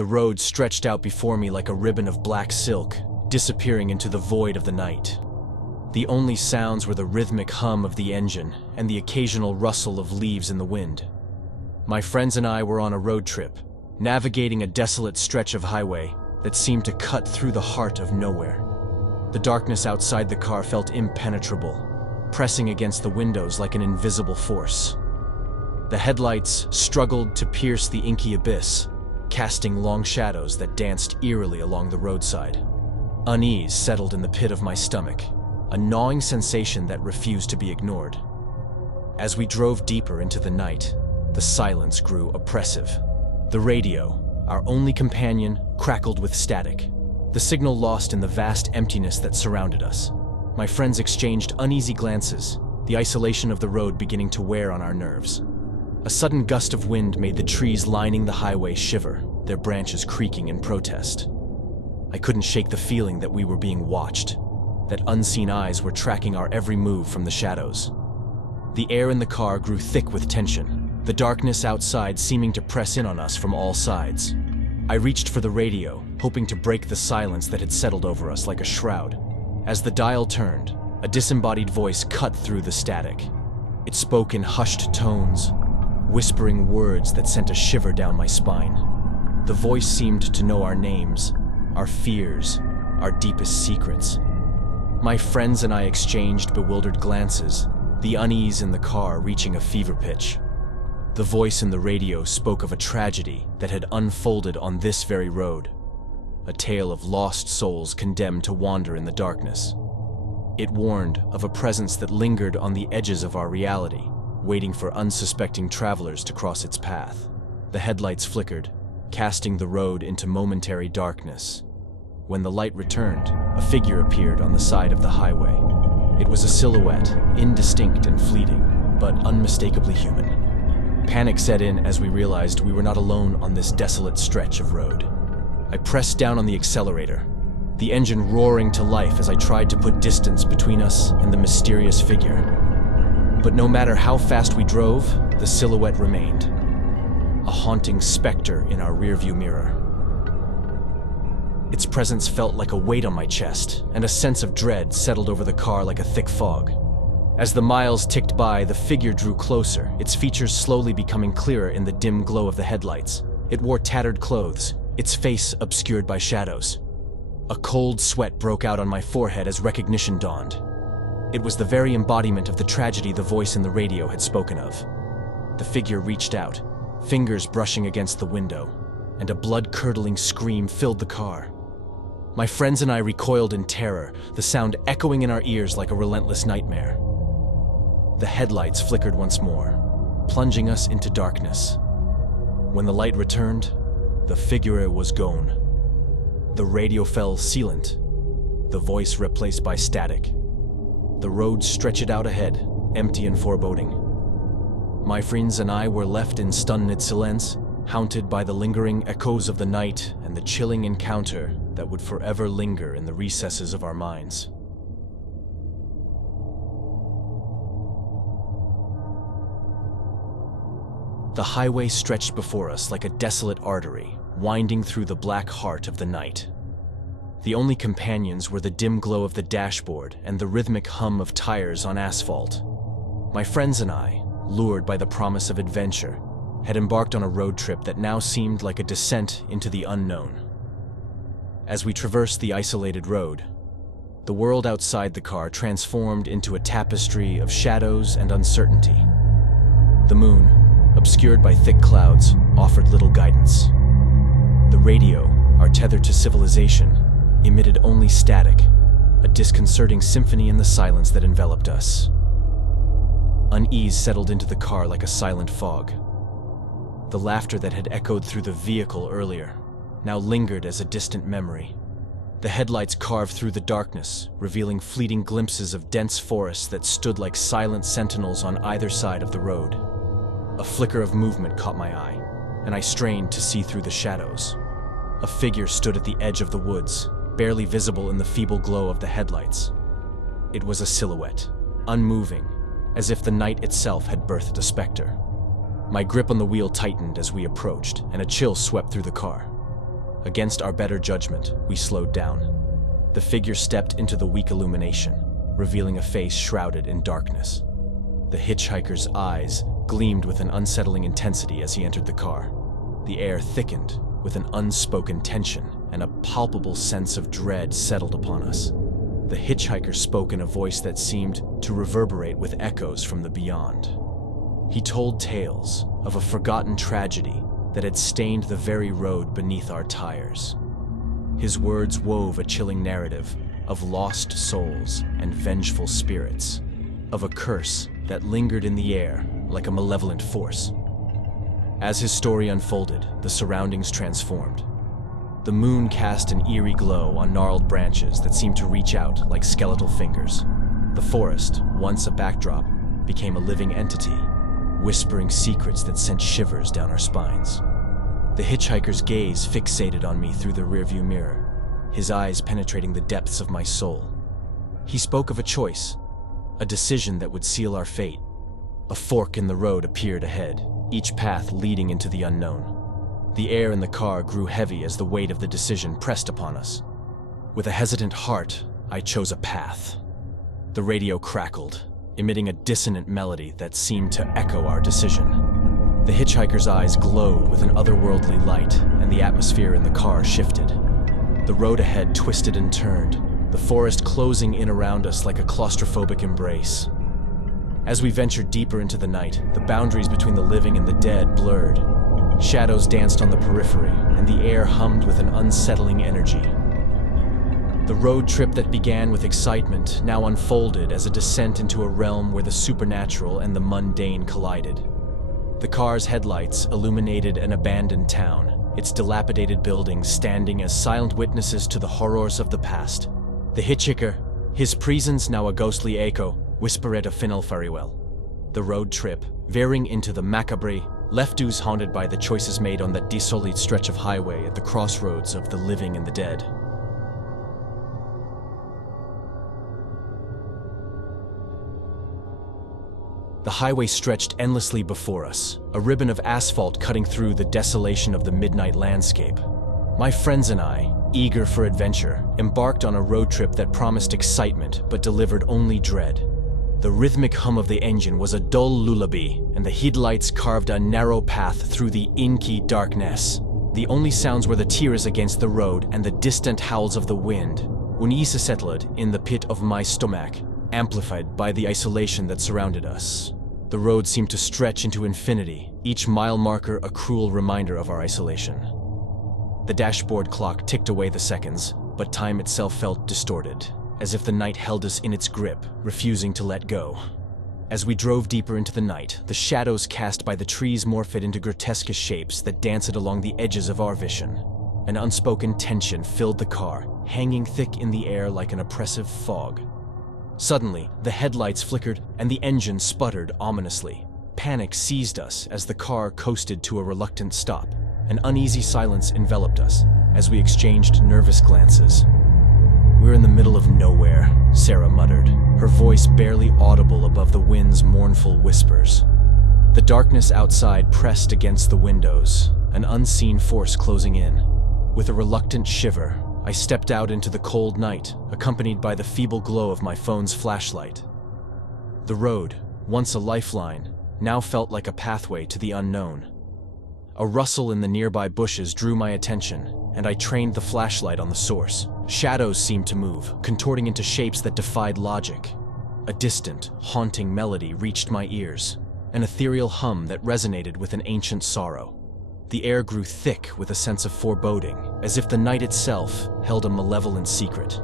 The road stretched out before me like a ribbon of black silk, disappearing into the void of the night. The only sounds were the rhythmic hum of the engine and the occasional rustle of leaves in the wind. My friends and I were on a road trip, navigating a desolate stretch of highway that seemed to cut through the heart of nowhere. The darkness outside the car felt impenetrable, pressing against the windows like an invisible force. The headlights struggled to pierce the inky abyss, casting long shadows that danced eerily along the roadside. Unease settled in the pit of my stomach, a gnawing sensation that refused to be ignored. As we drove deeper into the night, the silence grew oppressive. The radio, our only companion, crackled with static, the signal lost in the vast emptiness that surrounded us. My friends exchanged uneasy glances, the isolation of the road beginning to wear on our nerves. A sudden gust of wind made the trees lining the highway shiver, their branches creaking in protest. I couldn't shake the feeling that we were being watched, that unseen eyes were tracking our every move from the shadows. The air in the car grew thick with tension, the darkness outside seeming to press in on us from all sides. I reached for the radio, hoping to break the silence that had settled over us like a shroud. As the dial turned, a disembodied voice cut through the static. It spoke in hushed tones, whispering words that sent a shiver down my spine. The voice seemed to know our names, our fears, our deepest secrets. My friends and I exchanged bewildered glances, the unease in the car reaching a fever pitch. The voice in the radio spoke of a tragedy that had unfolded on this very road, a tale of lost souls condemned to wander in the darkness. It warned of a presence that lingered on the edges of our reality, waiting for unsuspecting travelers to cross its path. The headlights flickered, casting the road into momentary darkness. When the light returned, a figure appeared on the side of the highway. It was a silhouette, indistinct and fleeting, but unmistakably human. Panic set in as we realized we were not alone on this desolate stretch of road. I pressed down on the accelerator, the engine roaring to life as I tried to put distance between us and the mysterious figure. But no matter how fast we drove, the silhouette remained, a haunting specter in our rearview mirror. Its presence felt like a weight on my chest, and a sense of dread settled over the car like a thick fog. As the miles ticked by, the figure drew closer, its features slowly becoming clearer in the dim glow of the headlights. It wore tattered clothes, its face obscured by shadows. A cold sweat broke out on my forehead as recognition dawned. It was the very embodiment of the tragedy the voice in the radio had spoken of. The figure reached out, fingers brushing against the window, and a blood-curdling scream filled the car. My friends and I recoiled in terror, the sound echoing in our ears like a relentless nightmare. The headlights flickered once more, plunging us into darkness. When the light returned, the figure was gone. The radio fell silent, the voice replaced by static. The road stretched out ahead, empty and foreboding. My friends and I were left in stunned silence, haunted by the lingering echoes of the night and the chilling encounter that would forever linger in the recesses of our minds. The highway stretched before us like a desolate artery, winding through the black heart of the night. The only companions were the dim glow of the dashboard and the rhythmic hum of tires on asphalt. My friends and I, lured by the promise of adventure, had embarked on a road trip that now seemed like a descent into the unknown. As we traversed the isolated road, the world outside the car transformed into a tapestry of shadows and uncertainty. The moon, obscured by thick clouds, offered little guidance. The radio, our tether to civilization, emitted only static, a disconcerting symphony in the silence that enveloped us. Unease settled into the car like a silent fog. The laughter that had echoed through the vehicle earlier now lingered as a distant memory. The headlights carved through the darkness, revealing fleeting glimpses of dense forests that stood like silent sentinels on either side of the road. A flicker of movement caught my eye, and I strained to see through the shadows. A figure stood at the edge of the woods, barely visible in the feeble glow of the headlights. It was a silhouette, unmoving, as if the night itself had birthed a specter. My grip on the wheel tightened as we approached, and a chill swept through the car. Against our better judgment, we slowed down. The figure stepped into the weak illumination, revealing a face shrouded in darkness. The hitchhiker's eyes gleamed with an unsettling intensity as he entered the car. The air thickened with an unspoken tension, and a palpable sense of dread settled upon us. The hitchhiker spoke in a voice that seemed to reverberate with echoes from the beyond. He told tales of a forgotten tragedy that had stained the very road beneath our tires. His words wove a chilling narrative of lost souls and vengeful spirits, of a curse that lingered in the air like a malevolent force. As his story unfolded, the surroundings transformed. The moon cast an eerie glow on gnarled branches that seemed to reach out like skeletal fingers. The forest, once a backdrop, became a living entity, whispering secrets that sent shivers down our spines. The hitchhiker's gaze fixated on me through the rearview mirror, his eyes penetrating the depths of my soul. He spoke of a choice, a decision that would seal our fate. A fork in the road appeared ahead, each path leading into the unknown. The air in the car grew heavy as the weight of the decision pressed upon us. With a hesitant heart, I chose a path. The radio crackled, emitting a dissonant melody that seemed to echo our decision. The hitchhiker's eyes glowed with an otherworldly light, and the atmosphere in the car shifted. The road ahead twisted and turned, the forest closing in around us like a claustrophobic embrace. As we ventured deeper into the night, the boundaries between the living and the dead blurred. Shadows danced on the periphery, and the air hummed with an unsettling energy. The road trip that began with excitement now unfolded as a descent into a realm where the supernatural and the mundane collided. The car's headlights illuminated an abandoned town, its dilapidated buildings standing as silent witnesses to the horrors of the past. The hitchhiker, his presence now a ghostly echo, whispered a final farewell. The road trip, veering into the macabre, left us haunted by the choices made on that desolate stretch of highway at the crossroads of the living and the dead. The highway stretched endlessly before us, a ribbon of asphalt cutting through the desolation of the midnight landscape. My friends and I, eager for adventure, embarked on a road trip that promised excitement but delivered only dread. The rhythmic hum of the engine was a dull lullaby, and the headlights carved a narrow path through the inky darkness. The only sounds were the tears against the road and the distant howls of the wind, unsettling in the pit of my stomach, amplified by the isolation that surrounded us. The road seemed to stretch into infinity, each mile marker a cruel reminder of our isolation. The dashboard clock ticked away the seconds, but time itself felt distorted, as if the night held us in its grip, refusing to let go. As we drove deeper into the night, the shadows cast by the trees morphed into grotesque shapes that danced along the edges of our vision. An unspoken tension filled the car, hanging thick in the air like an oppressive fog. Suddenly, the headlights flickered and the engine sputtered ominously. Panic seized us as the car coasted to a reluctant stop. An uneasy silence enveloped us as we exchanged nervous glances. "We're in the middle of nowhere," Sarah muttered, her voice barely audible above the wind's mournful whispers. The darkness outside pressed against the windows, an unseen force closing in. With a reluctant shiver, I stepped out into the cold night, accompanied by the feeble glow of my phone's flashlight. The road, once a lifeline, now felt like a pathway to the unknown. A rustle in the nearby bushes drew my attention, and I trained the flashlight on the source. Shadows seemed to move, contorting into shapes that defied logic. A distant, haunting melody reached my ears, an ethereal hum that resonated with an ancient sorrow. The air grew thick with a sense of foreboding, as if the night itself held a malevolent secret.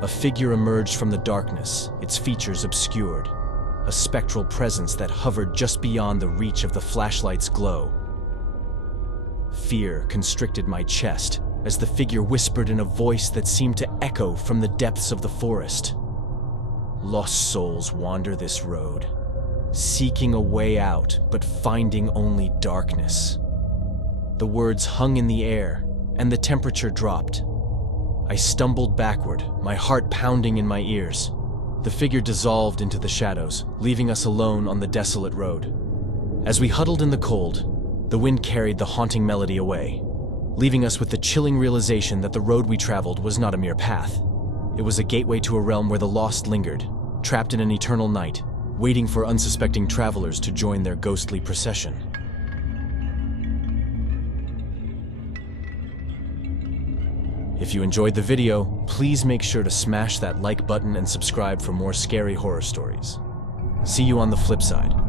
A figure emerged from the darkness, its features obscured, a spectral presence that hovered just beyond the reach of the flashlight's glow. Fear constricted my chest as the figure whispered in a voice that seemed to echo from the depths of the forest. "Lost souls wander this road, seeking a way out but finding only darkness." The words hung in the air, and the temperature dropped. I stumbled backward, my heart pounding in my ears. The figure dissolved into the shadows, leaving us alone on the desolate road. As we huddled in the cold, the wind carried the haunting melody away. leaving us with the chilling realization that the road we traveled was not a mere path. It was a gateway to a realm where the lost lingered, trapped in an eternal night, waiting for unsuspecting travelers to join their ghostly procession. If you enjoyed the video, please make sure to smash that like button and subscribe for more scary horror stories. See you on the flip side.